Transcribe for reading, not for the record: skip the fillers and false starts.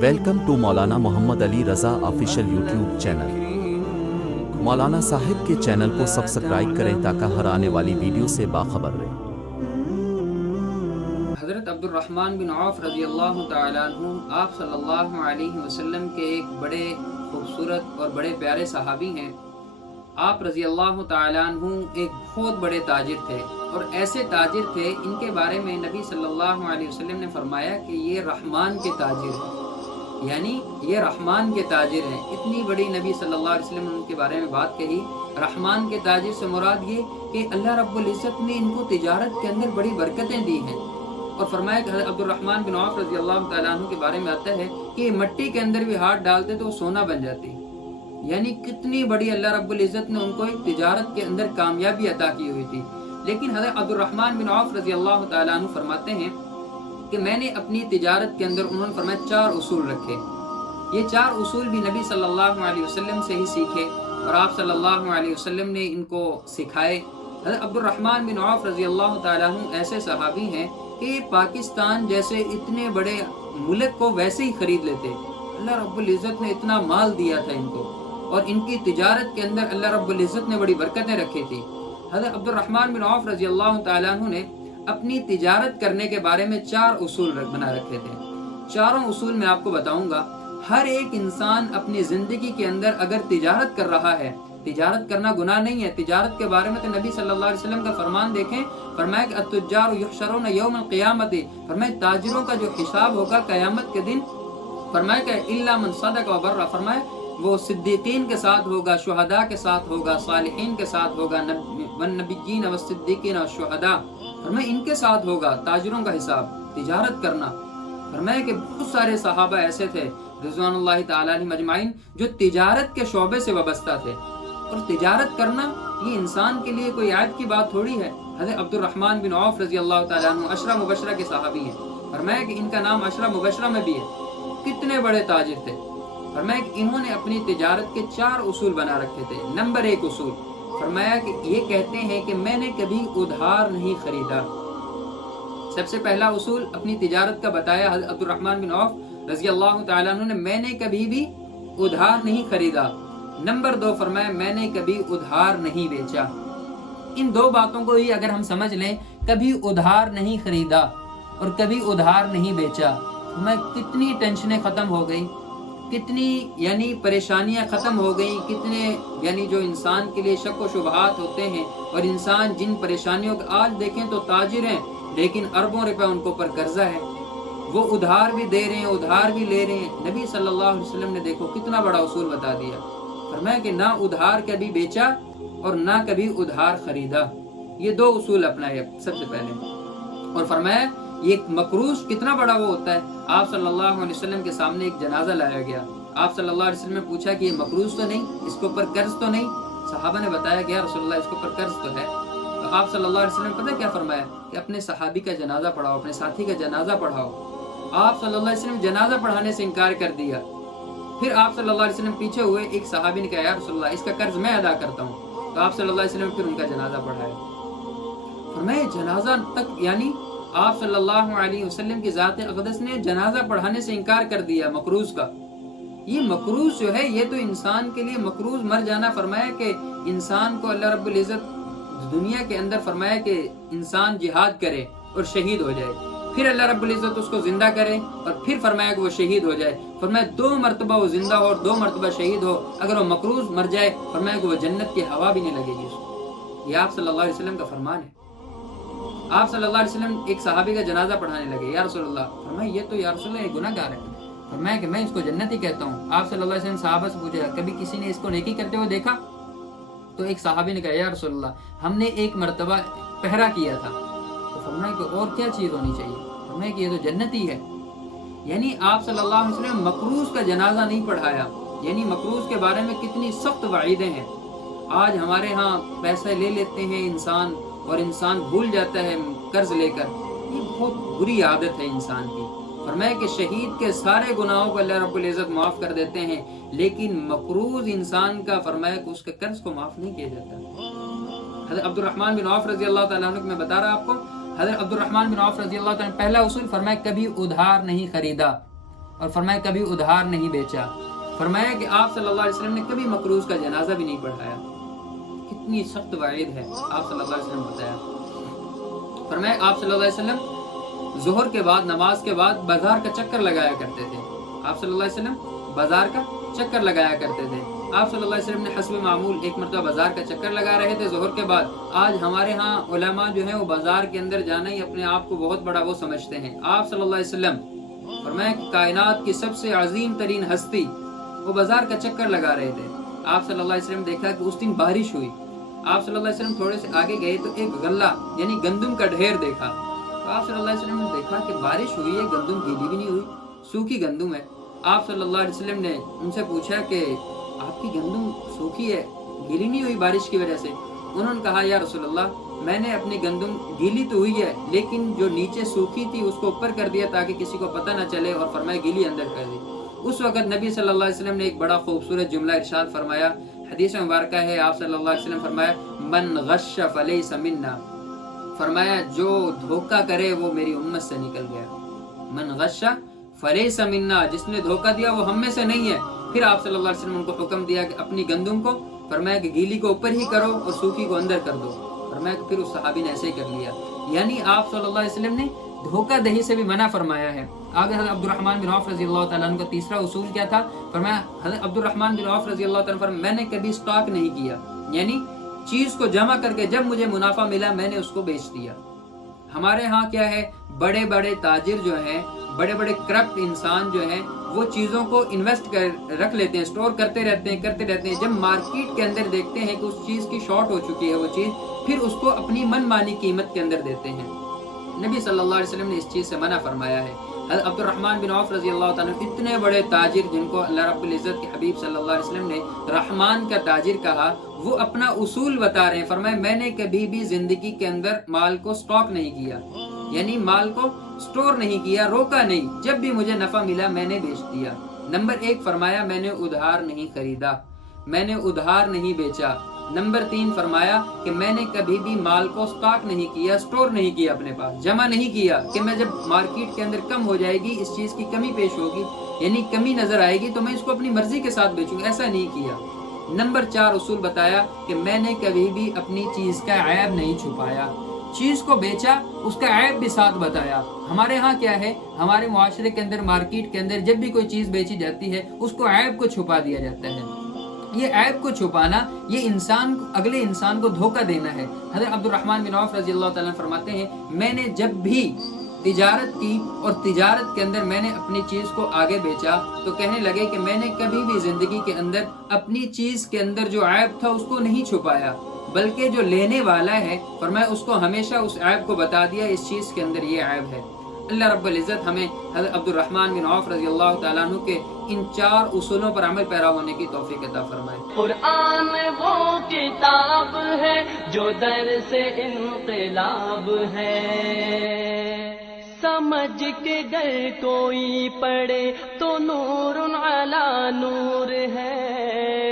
Welcome to Maulana Muhammad Ali Raza official YouTube channel. مولانا صاحب کے channel کو سبسکرائب کریں تاکہ ہر آنے والی ویڈیو سے باخبر رہیں۔ حضرت عبد الرحمن بن عوف رضی اللہ تعالیٰ عنہ آپ صلی اللہ علیہ وسلم کے ایک بڑے خوبصورت اور بڑے پیارے صحابی ہیں۔ آپ رضی اللہ تعالیٰ عنہ ایک بہت بڑے تاجر تھے، اور ایسے تاجر تھے ان کے بارے میں نبی صلی اللہ علیہ وسلم نے فرمایا کہ یہ رحمان کے تاجر ہیں، یعنی یہ رحمان کے تاجر ہیں۔ اتنی بڑی نبی صلی اللہ علیہ وسلم نے ان کے بارے میں بات کہی۔ رحمان کے تاجر سے مراد یہ کہ اللہ رب العزت نے ان کو تجارت کے اندر بڑی برکتیں دی ہیں، اور فرمایا کہ حضرت عبد الرحمن بن عوف رضی اللہ تعالیٰ عنہ کے بارے میں آتا ہے کہ مٹی کے اندر بھی ہاتھ ڈالتے تو وہ سونا بن جاتی، یعنی کتنی بڑی اللہ رب العزت نے ان کو ایک تجارت کے اندر کامیابی عطا کی ہوئی تھی۔ لیکن حضرت عبد الرحمن بن عوف رضی اللہ تعالیٰ عنہ فرماتے ہیں کہ میں نے اپنی تجارت کے اندر انہوں نے فرمایا 4 اصول رکھے۔ یہ 4 اصول بھی نبی صلی اللہ علیہ وسلم سے ہی سیکھے، اور آپ صلی اللہ علیہ وسلم نے ان کو سکھائے۔ حضرت عبد الرحمن بن عوف رضی اللہ تعالیٰ عنہ ایسے صحابی ہیں کہ پاکستان جیسے اتنے بڑے ملک کو ویسے ہی خرید لیتے۔ اللہ رب العزت نے اتنا مال دیا تھا ان کو، اور ان کی تجارت کے اندر اللہ رب العزت نے بڑی برکتیں رکھی تھی۔ حضرت عبد الرحمن بن عوف رضی اللہ تعالیٰ عنہ نے اپنی تجارت کرنے کے بارے میں 4 اصول بنا رکھے تھے۔ چاروں اصول میں آپ کو بتاؤں گا۔ ہر ایک انسان اپنی زندگی کے اندر اگر تجارت کر رہا ہے، تجارت کرنا گناہ نہیں ہے۔ تجارت کے بارے میں تو نبی صلی اللہ علیہ وسلم کا فرمان دیکھیں، فرمایا کہ التجار یحشرون یوم القیامت، فرمایا تاجروں کا جو حساب ہوگا قیامت کے دن، فرمایا کہ الا من صدق و بر، فرمایا وہ صدیقین کے ساتھ ہوگا، شہداء کے ساتھ ہوگا، صالحین کے ساتھ ہوگا، والنبیین والصدیقین والشہداء، فرمایا ان کے ساتھ ہوگا تاجروں کا حساب، تجارت کرنا۔ فرمایا کہ بہت سارے صحابہ ایسے تھے رضوان اللہ تعالیٰ علیہم اجمعین جو تجارت کے شعبے سے وابستہ تھے، اور تجارت کرنا یہ انسان کے لیے کوئی عیب کی بات تھوڑی ہے۔ حضرت عبد الرحمن بن عوف رضی اللہ تعالیٰ عنہ عشرہ مبشرہ کے صحابی ہیں۔ فرمایا کہ ان کا نام عشرہ مبشرہ میں بھی ہے۔ کتنے بڑے تاجر تھے۔ فرمایا کہ انہوں نے اپنی تجارت کے 4 اصول بنا رکھے تھے۔ نمبر 1 اصول، فرمایا کہ یہ کہتے ہیں کہ میں نے کبھی ادھار نہیں خریدا۔ سب سے پہلا اصول اپنی تجارت کا بتایا حضرت عبد الرحمن بن عوف رضی اللہ تعالیٰ عنہ نے، میں نے کبھی بھی ادھار نہیں خریدا۔ نمبر 2 فرمایا میں نے کبھی ادھار نہیں بیچا۔ ان 2 باتوں کو ہی اگر ہم سمجھ لیں، کبھی ادھار نہیں خریدا اور کبھی ادھار نہیں بیچا، ہمیں کتنی ٹینشنیں ختم ہو گئی، کتنی یعنی پریشانیاں ختم ہو گئی، کتنے یعنی جو انسان کے لیے شک و شبہات ہوتے ہیں، اور انسان جن پریشانیوں کا آج دیکھیں تو تاجر ہیں لیکن اربوں روپے ان کو پر قرضہ ہے، وہ ادھار بھی دے رہے ہیں ادھار بھی لے رہے ہیں۔ نبی صلی اللہ علیہ وسلم نے دیکھو کتنا بڑا اصول بتا دیا، فرمایا کہ نہ ادھار کبھی بیچا اور نہ کبھی ادھار خریدا۔ یہ 2 اصول اپنائے سب سے پہلے، اور فرمایا یہ مقروض کتنا بڑا وہ ہوتا ہے۔ آپ صلی اللہ علیہ وسلم کے سامنے ایک جنازہ لایا گیا، آپ صلی اللہ علیہ وسلم نے پوچھا کہ یہ مقروض تو نہیں، اس کے اوپر قرض تو نہیں؟ صحابہ نے بتایا کہ یا رسول اللہ اس کے اوپر قرض تو ہے۔ تو آپ صلی اللہ علیہ وسلم نے پتہ کیا فرمایا کہ اپنے صحابی کا جنازہ پڑھاؤ، اپنے ساتھی کا جنازہ پڑھاؤ۔ آپ صلی اللہ علیہ وسلم جنازہ پڑھانے سے انکار کر دیا۔ پھر آپ صلی اللہ علیہ وسلم پیچھے ہوئے، ایک صحابی نے کہا یا رسول اللہ اس کا قرض میں ادا کرتا ہوں، تو آپ صلی اللہ علیہ وسلم پھر ان کا جنازہ پڑھایا۔ فرمایا جنازہ تک، یعنی آپ صلی اللہ علیہ وسلم کی ذات اقدس نے جنازہ پڑھانے سے انکار کر دیا مقروض کا۔ یہ مقروض جو ہے یہ تو انسان کے لیے مقروض مر جانا، فرمایا کہ انسان کو اللہ رب العزت دنیا کے اندر فرمایا کہ انسان جہاد کرے اور شہید ہو جائے، پھر اللہ رب العزت اس کو زندہ کرے اور پھر فرمایا کہ وہ شہید ہو جائے۔ فرمایا 2 مرتبہ وہ زندہ ہو اور 2 مرتبہ شہید ہو، اگر وہ مقروض مر جائے فرمایا کہ وہ جنت کی ہوا بھی نہیں لگے گی اس کو۔ یہ آپ صلی اللہ علیہ وسلم کا فرمان ہے۔ آپ صلی اللہ علیہ وسلم ایک صحابی کا جنازہ پڑھانے لگے، یا رسول اللہ، فرمایا یہ تو یا رسول اللہ یہ گناہ گار ہے، فرمایا کہ میں اس کو جنتی کہتا ہوں۔ آپ صلی اللہ علیہ وسلم صحابہ سے پوچھا کبھی کسی نے اس کو نیکی کرتے ہوئے دیکھا؟ تو ایک صحابی نے کہا یا رسول اللہ ہم نے ایک مرتبہ پہرا کیا تھا۔ تو فرمایا کہ اور کیا چیز ہونی چاہیے؟ فرمایا کہ یہ تو جنتی ہے۔ یعنی آپ صلی اللہ علیہ وسلم مقروض کا جنازہ نہیں پڑھایا۔ یعنی مقروض کے بارے میں کتنی سخت وعیدیں ہیں۔ آج ہمارے ہاں پیسے لے لیتے ہیں انسان، اور انسان بھول جاتا ہے قرض لے کر، یہ بہت بری عادت ہے انسان کی۔ فرمایا کہ شہید کے سارے گناہوں کو اللہ رب العزت معاف کر دیتے ہیں، لیکن مقروض انسان کا فرمایا کہ اس کے قرض کو معاف نہیں کیا جاتا۔ حضرت عبد الرحمن بن عوف رضی اللہ تعالیٰ عنہ میں بتا رہا آپ کو، حضرت عبد الرحمن بن عوف رضی اللہ تعالیٰ عنہ پہلا اصول فرمایا کبھی ادھار نہیں خریدا۔ اور فرمایا کبھی ادھار نہیں بیچا. فرمایا کہ آپ صلی اللہ علیہ وسلم نے کبھی مقروض کا جنازہ بھی نہیں پڑھایا. کتنی سخت وعید ہے آپ صلی اللہ علیہ وسلم نے بتایا. فرمایا آپ صلی اللہ علیہ وسلم ظہر کے بعد نماز کے بعد بازار کا چکر لگایا کرتے تھے. آپ صلی اللہ علیہ وسلم بازار کا چکر لگایا کرتے تھے. آپ صلی اللہ علیہ وسلم نے حسب معمول ایک مرتبہ بازار کا چکر لگا رہے تھے ظہر کے بعد. آج ہمارے ہاں علماء جو ہیں وہ بازار کے اندر جانا ہی اپنے آپ کو بہت بڑا وہ سمجھتے ہیں. آپ صلی اللہ علیہ وسلم فرمایا کہ کائنات کی سب سے عظیم ترین ہستی وہ بازار کا چکر لگا رہے تھے. آپ صلی اللہ علیہ وسلم دیکھا کہ اس دن بارش ہوئی. آپ صلی اللہ علیہ وسلم تھوڑے سے آگے گئے تو ایک غلہ یعنی گندم کا ڈھیر دیکھا. تو آپ صلی اللہ علیہ وسلم نے دیکھا کہ بارش ہوئی ہے, گندم گیلی بھی نہیں ہوئی, سوکھی گندم ہے. آپ صلی اللہ علیہ وسلم نے ان سے پوچھا کہ آپ کی گندم سوکھی ہے, گیلی نہیں ہوئی بارش کی وجہ سے؟ انہوں نے کہا یا رسول اللہ, میں نے اپنی گندم گیلی تو ہوئی ہے لیکن جو نیچے سوکھی تھی اس کو اوپر کر دیا تاکہ کسی کو پتہ نہ چلے, اور فرمایا گیلی اندر کر دی. اس وقت نبی صلی اللہ علیہ وسلم نے ایک بڑا خوبصورت جملہ ارشاد فرمایا. حدیث مبارکہ ہے, آپ صلی اللہ علیہ وسلم فرمایا من غش فلیس منا. فرمایا جو دھوکہ کرے وہ میری امت سے نکل گیا. من غش فلیس منا, جس نے دھوکہ دیا وہ ہم میں سے نہیں ہے. پھر آپ صلی اللہ علیہ وسلم ان کو حکم دیا کہ اپنی گندم کو فرمایا کہ گیلی کو اوپر ہی کرو اور سوکھی کو اندر کر دو. فرمایا کہ پھر اس صحابی نے ایسے ہی کر لیا. یعنی آپ صلی اللہ علیہ وسلم نے دھوکہ دہی سے بھی منع فرمایا ہے. آگے حضرت عبد الرحمن بن عوف رضی اللہ تعالیٰ عنہ کا تیسرا اصول کیا تھا؟ فرمایا حضرت عبد الرحمن بن عوف رضی اللہ تعالیٰ عنہ فرمایا میں نے کبھی اسٹاک نہیں کیا, یعنی چیز کو جمع کر کے جب مجھے منافع ملا میں نے اس کو بیچ دیا. ہمارے ہاں کیا ہے, بڑے بڑے تاجر جو ہیں, بڑے بڑے کرپٹ انسان جو ہیں, وہ چیزوں کو انویسٹ کر رکھ لیتے ہیں, اسٹور کرتے رہتے ہیں. جب مارکیٹ کے اندر دیکھتے ہیں کہ اس چیز کی شارٹ ہو چکی ہے وہ چیز, پھر اس کو اپنی من مانی قیمت کے اندر دیتے ہیں. نبی صلی اللہ علیہ وسلم نے اس چیز سے منع فرمایا ہے. حضرت عبد الرحمن بن عوف رضی اللہ تعالیٰ اتنے بڑے تاجر جن کو اللہ رب العزت کے حبیب صلی اللہ علیہ وسلم نے رحمان کا تاجر کہا, وہ اپنا اصول بتا رہے ہیں. فرمایا میں نے کبھی بھی زندگی کے اندر مال کو سٹاک نہیں کیا, یعنی مال کو سٹور نہیں کیا, روکا نہیں, جب بھی مجھے نفع ملا میں نے بیچ دیا. نمبر 1 فرمایا میں نے ادھار نہیں خریدا, میں نے ادھار نہیں بیچا. نمبر 3 فرمایا کہ میں نے کبھی بھی مال کو سٹاک نہیں کیا, سٹور نہیں کیا, اپنے پاس جمع نہیں کیا کہ میں جب مارکیٹ کے اندر کم ہو جائے گی, اس چیز کی کمی پیش ہوگی, یعنی کمی نظر آئے گی تو میں اس کو اپنی مرضی کے ساتھ بیچوں, ایسا نہیں کیا. نمبر 4 اصول بتایا کہ میں نے کبھی بھی اپنی چیز کا عیب نہیں چھپایا, چیز کو بیچا اس کا عیب بھی ساتھ بتایا. ہمارے ہاں کیا ہے, ہمارے معاشرے کے اندر مارکیٹ کے اندر جب بھی کوئی چیز بیچی جاتی ہے اس کو عیب کو چھپا دیا جاتا ہے. یہ عیب کو چھپانا یہ انسان اگلے انسان کو دھوکہ دینا ہے. حضرت عبد الرحمن بن عوف رضی اللہ تعالیٰ فرماتے ہیں میں نے جب بھی تجارت کی اور تجارت کے اندر میں نے اپنی چیز کو آگے بیچا تو کہنے لگے کہ میں نے کبھی بھی زندگی کے اندر اپنی چیز کے اندر جو عیب تھا اس کو نہیں چھپایا, بلکہ جو لینے والا ہے فرمایا اس کو ہمیشہ اس عیب کو بتا دیا, اس چیز کے اندر یہ عیب ہے. اللہ رب العزت ہمیں حضرت عبد الرحمن بن عوف رضی اللہ تعالیٰ عنہ کے ان 4 اصولوں پر عمل پیرا ہونے کی توفیق عطا فرمائے. قرآن وہ کتاب ہے جو در سے انقلاب ہے, سمجھ کے گر کوئی پڑھے تو نور علی نور ہے.